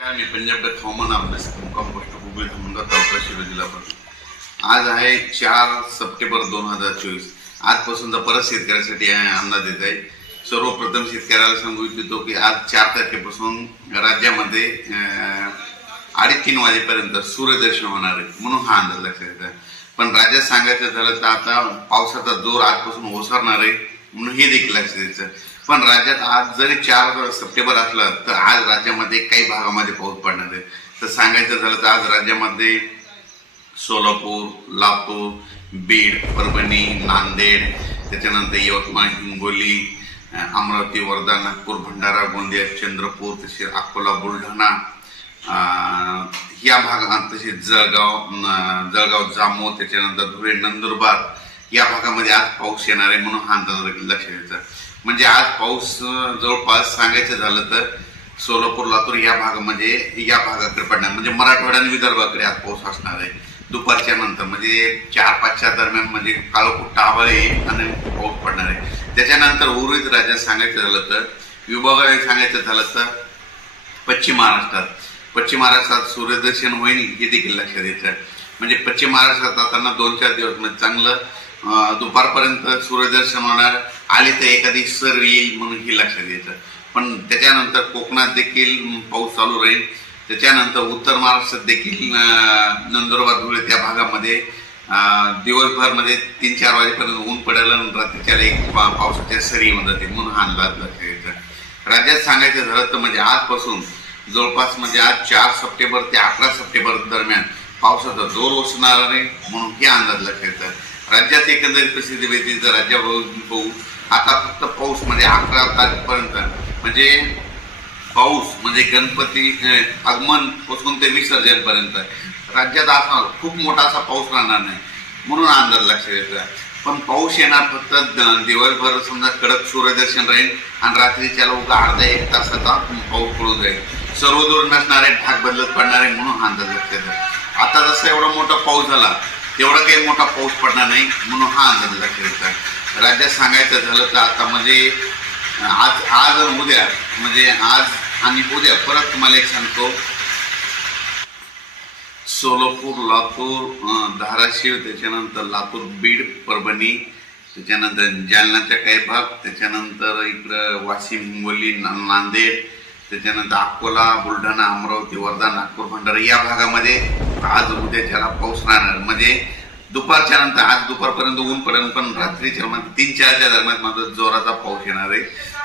मी Punjab duck हवामान अभ्यास मुक्काम पोस्ट हुबळी धमंगा तालुका शिरो जिल्हा आज आहे चार सप्टेंबर दोन हजार चोवीस. आजपासूनचा परत शेतकऱ्यासाठी अंदाज येत आहे. सर्वप्रथम शेतकऱ्याला सांगू इच्छितो की आज चार तारखेपासून राज्यामध्ये अडीच तीन वाजेपर्यंत सूर्यदर्शन होणार आहे म्हणून हा अंदाज लक्षात येत आहे. पण राज्यात सांगायचं झालं तर आता पावसाचा जोर आजपासून ओसरणार आहे म्हणून हे देखील लक्षात द्यायचं पण राज्यात आज जरी चार सप्टेंबर असलं तर आज राज्यामध्ये काही भागामध्ये पाऊस पडणार आहे. तर सांगायचं झालं तर आज राज्यामध्ये सोलापूर लातूर बीड परभणी नांदेड त्याच्यानंतर यवतमाळ हिंगोली अमरावती वर्धा नागपूर भंडारा गोंदिया चंद्रपूर तसेच अकोला बुलढाणा या भागात तसेच जळगाव जळगाव जामो त्याच्यानंतर धुळे नंदुरबार या भागामध्ये आज पाऊस येणार आहे म्हणून हा अंदाज लक्षात द्यायचा म्हणजे आज पाऊस जवळपास सांगायचं झालं तर सोलापूर लातूर या भागामध्ये या भागाकडे पडणार. म्हणजे मराठवाडा आणि विदर्भाकडे आज पाऊस असणार आहे. दुपारच्या नंतर म्हणजे चार पाचच्या दरम्यान म्हणजे काळोखूट टावळे आणि पाऊस पडणार आहे. त्याच्यानंतर उर्वरित राज्यात सांगायचं झालं तर विभागाने सांगायचं झालं तर पश्चिम महाराष्ट्रात. पश्चिम महाराष्ट्रात सूर्यदर्शन होईल हे देखील लक्षात येतं म्हणजे पश्चिम महाराष्ट्रात जाताना दोन चार दिवस म्हणजे चांगलं दुपारपर्यंत सूर्यदर्शन होणार. आले तर एखादी सर येईल म्हणून हे लक्षात येतं पण त्याच्यानंतर कोकणात देखील पाऊस चालू राहील. त्याच्यानंतर उत्तर महाराष्ट्रात देखील नंदुरबार धुळे त्या भागामध्ये दिवसभरमध्ये तीन चार वाजेपर्यंत ऊन पडेल त्याच्याला रात्रीच्या एक पा- पावसाच्या सरी येऊन जाते म्हणून हा अंदाज लक्षात येतं राज्यात सांगायचं झालं तर म्हणजे आजपासून जवळपास म्हणजे आज चार सप्टेंबर ते अकरा सप्टेंबर दरम्यान पावसाचा जोर ओसणार नाही म्हणून हे अंदाज लक्षात येतं. राज्यात एकंदरीत परिस्थिती वेगळी जर राज्यावर होऊ आता फक्त पाऊस म्हणजे अकरा तारखेपर्यंत. म्हणजे पाऊस म्हणजे गणपती आगमनपासून ते विसर्जनपर्यंत. राज्यात असा खूप मोठा असा पाऊस राहणार नाही. म्हणून अंदाज लक्षात येतो पण पाऊस येणार फक्त दिवसभर समजा कडक सूर्यदर्शन राहील आणि रात्रीच्या उगा अर्धा एक तासाचा पाऊस पडून जाईल. सर्वदूर नसणारे ढाक बदलत पडणारे म्हणून अंदाज लक्षात येतो आता जसं एवढा मोठा पाऊस झाला तेवढा काही मोठा पाऊस पडणार नाही म्हणून हा अंदाज लक्षात येतो राज्यात सांगायचं झालं तर आता म्हणजे आज आज आणि उद्या म्हणजे आज आणि उद्या परत तुम्हाला एक सांगतो. सोलापूर लातूर धाराशिव त्याच्यानंतर लातूर बीड परभणी त्याच्यानंतर जालनाचा काही भाग त्याच्यानंतर इकडं वाशिम हिंगोली ना- नांदेड त्याच्यानंतर अकोला बुलढाणा अमरावती वर्धा नागपूर भंडारा या भागामध्ये आज उद्या त्याला पाऊस राहणार. म्हणजे दुपारच्या नंतर आज दुपारपर्यंत ऊन पडेल पण रात्रीच्या म्हणजे तीन चारच्या दरम्यान माझा जोराचा पाऊस येणार आहे.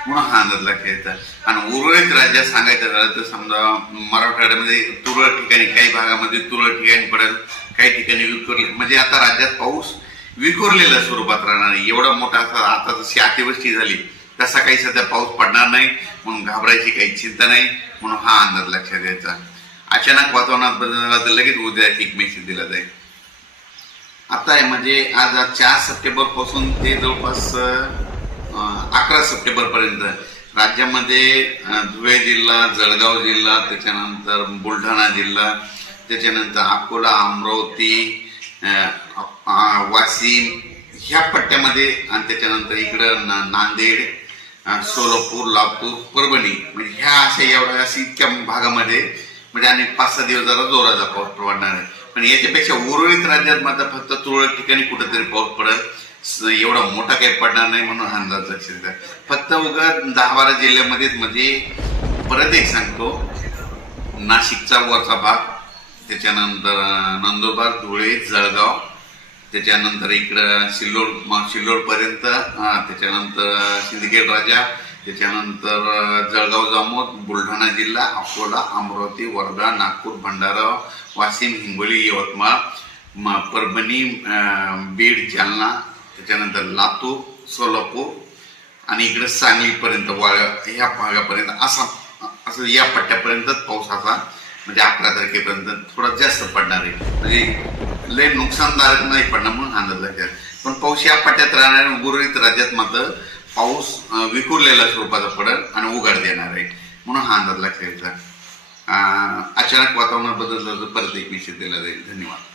म्हणून हा अंदाज लक्षात आणि उर्वरित राज्यात सांगायचं झालं तर समजा मराठवाड्यामध्ये तुरळक ठिकाणी काही भागामध्ये तुरळक ठिकाणी पडेल काही ठिकाणी विखुरले. म्हणजे आता राज्यात पाऊस विखुरलेल्या स्वरूपात राहणार आहे. एवढा मोठा असा आता जशी अतिवृष्टी झाली तसा काही सध्या पाऊस पडणार नाही म्हणून घाबरायची काही चिंता नाही म्हणून हा अंदाज लक्षात द्यायचा अचानक वातावरणात बदल झाला तर लगेच उद्या एक मेसेज दिला जाईल. आता आहे म्हणजे आज चार सप्टेंबरपासून ते जवळपास अकरा सप्टेंबर पर्यंत राज्यामध्ये धुळे जिल्हा जळगाव जिल्हा त्याच्यानंतर बुलढाणा जिल्हा त्याच्यानंतर अकोला अमरावती वाशिम ह्या पट्ट्यामध्ये आणि त्याच्यानंतर इकडं ना- नांदेड सोलापूर लातूर परभणी म्हणजे ह्या अशा एवढ्या अशी इतक्या भागामध्ये म्हणजे आणि पाच सहा दिवस जरा जोराचा पाऊस पडणार आहे. पण याच्यापेक्षा उर्वरित राज्यात मात्र फक्त तुरळक ठिकाणी कुठेतरी पाऊस पडत एवढा मोठा काही पडणार नाही म्हणून हा अंदाज लक्षात फक्त उगा दहा बारा जिल्ह्यामध्येच म्हणजे परत एक सांगतो नाशिकचा वरचा भाग त्याच्यानंतर नंदुरबार धुळे जळगाव त्याच्यानंतर इकडं सिल्लोड म- सिल्लोडपर्यंत त्याच्यानंतर सिंदखेड राजा त्याच्यानंतर जळगाव जामोद बुलढाणा जिल्हा अकोला अमरावती वर्धा नागपूर भंडारा वाशिम हिंगोली यवतमाळ म- परभणी बीड जालना त्याच्यानंतर लातूर सोलापूर आणि इकडे सांगलीपर्यंत वाळ ह्या भागापर्यंत असा असं या पट्ट्यापर्यंतच पाऊस असा म्हणजे अकरा तारखेपर्यंत थोडा जास्त पडणार आहे. म्हणजे लय नुकसानदायक नाही पडणार म्हणून अंदाज लागतात पण पाऊस या पट्ट्यात राहणार आणि उर्वरित राज्यात मात्र पाऊस विखुरलेला विखुरलेल्या स्वरूपाचा पडेल आणि उघड देणार आहे म्हणून हा अंदाज लक्षात घ्यायचा अं, अचानक वातावरणात बदल तर परत एक विषय दिला जाईल धन्यवाद.